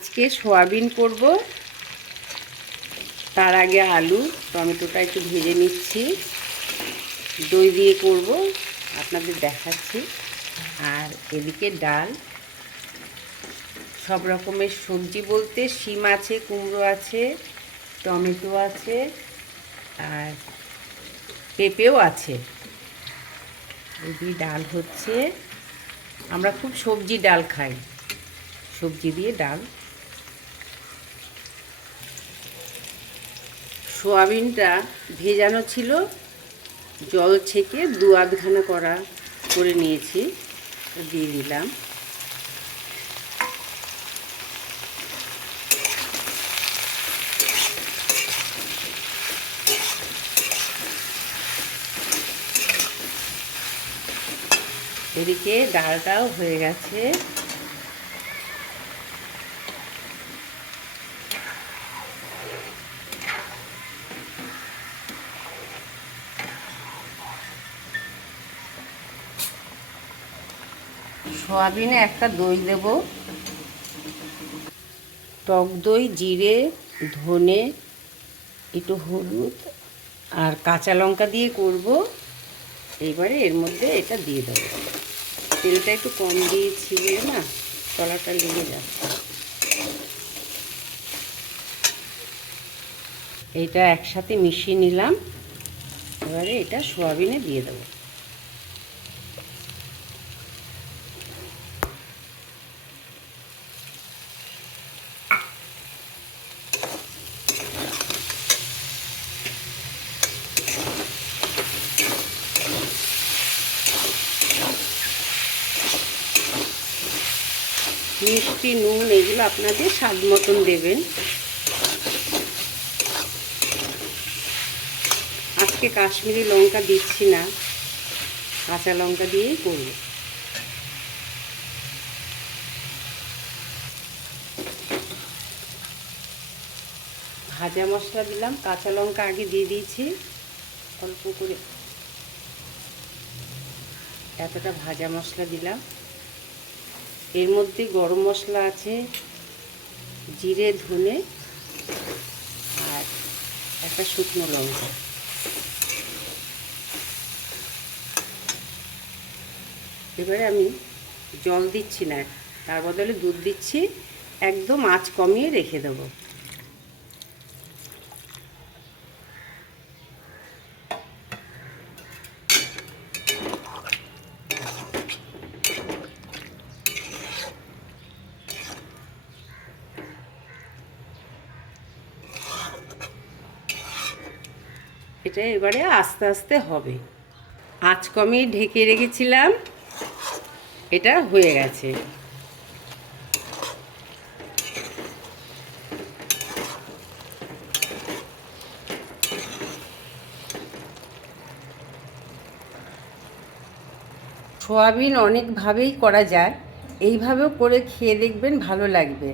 আজকে সয়াবিন করব। তার আগে আলু টমেটোটা একটু ভেজে নিচ্ছি, দই দিয়ে করব, আপনাদের দেখাচ্ছি। আর এদিকে ডাল, সব রকমের সবজি বলতে শিম আছে, কুমড়ো আছে, টমেটো আছে, আর পেঁপেও আছে। এই ডাল হচ্ছে, আমরা খুব সবজি ডাল খাই, সবজি দিয়ে ডাল। সোয়াবিনটা ভেজানো ছিল, জল ছেঁকে দু আধখানা করে নিয়েছি, দিয়ে দিলাম। এদিকে ডালটাও হয়ে গেছে। সোয়াবিনে একটা দই দেব, টক দই, জিরে, ধনে, একটু হলুদ আর কাঁচা লঙ্কা দিয়ে করব। এবারে এর মধ্যে এটা দিয়ে দেবো। তেলটা একটু কম দিয়েছি বলে না তলাটা লেগে যাচ্ছে। এটা একসাথে মিশিয়ে নিলাম, এবারে এটা সোয়াবিনে দিয়ে দেবো। মিষ্টি, নুন এগুলো আপনাদের স্বাদ মতন দেবেন। আজকে কাশ্মীরি লঙ্কা দিচ্ছি না, কাঁচা লঙ্কা দিয়েই করব। ভাজা মশলা দিলাম, কাঁচা লঙ্কা আগে দিয়ে দিয়েছি অল্প করে, এতটা ভাজা মশলা দিলাম। এর মধ্যে গরম মশলা আছে, জিরে, ধনে আর একটা শুকনো লঙ্কা। এবারে আমি জল দিচ্ছি না, তার বদলে দুধ দিচ্ছি, একদম আঁচ কমিয়ে রেখে দেবো। এটা এবারে আস্তে আস্তে হবে, আঁচ কমিয়ে ঢেকে রেখেছিলাম, এটা হয়ে গেছে। সোয়াবিন অনেকভাবেই করা যায়, এইভাবেও করে খেয়ে দেখবেন, ভালো লাগবে।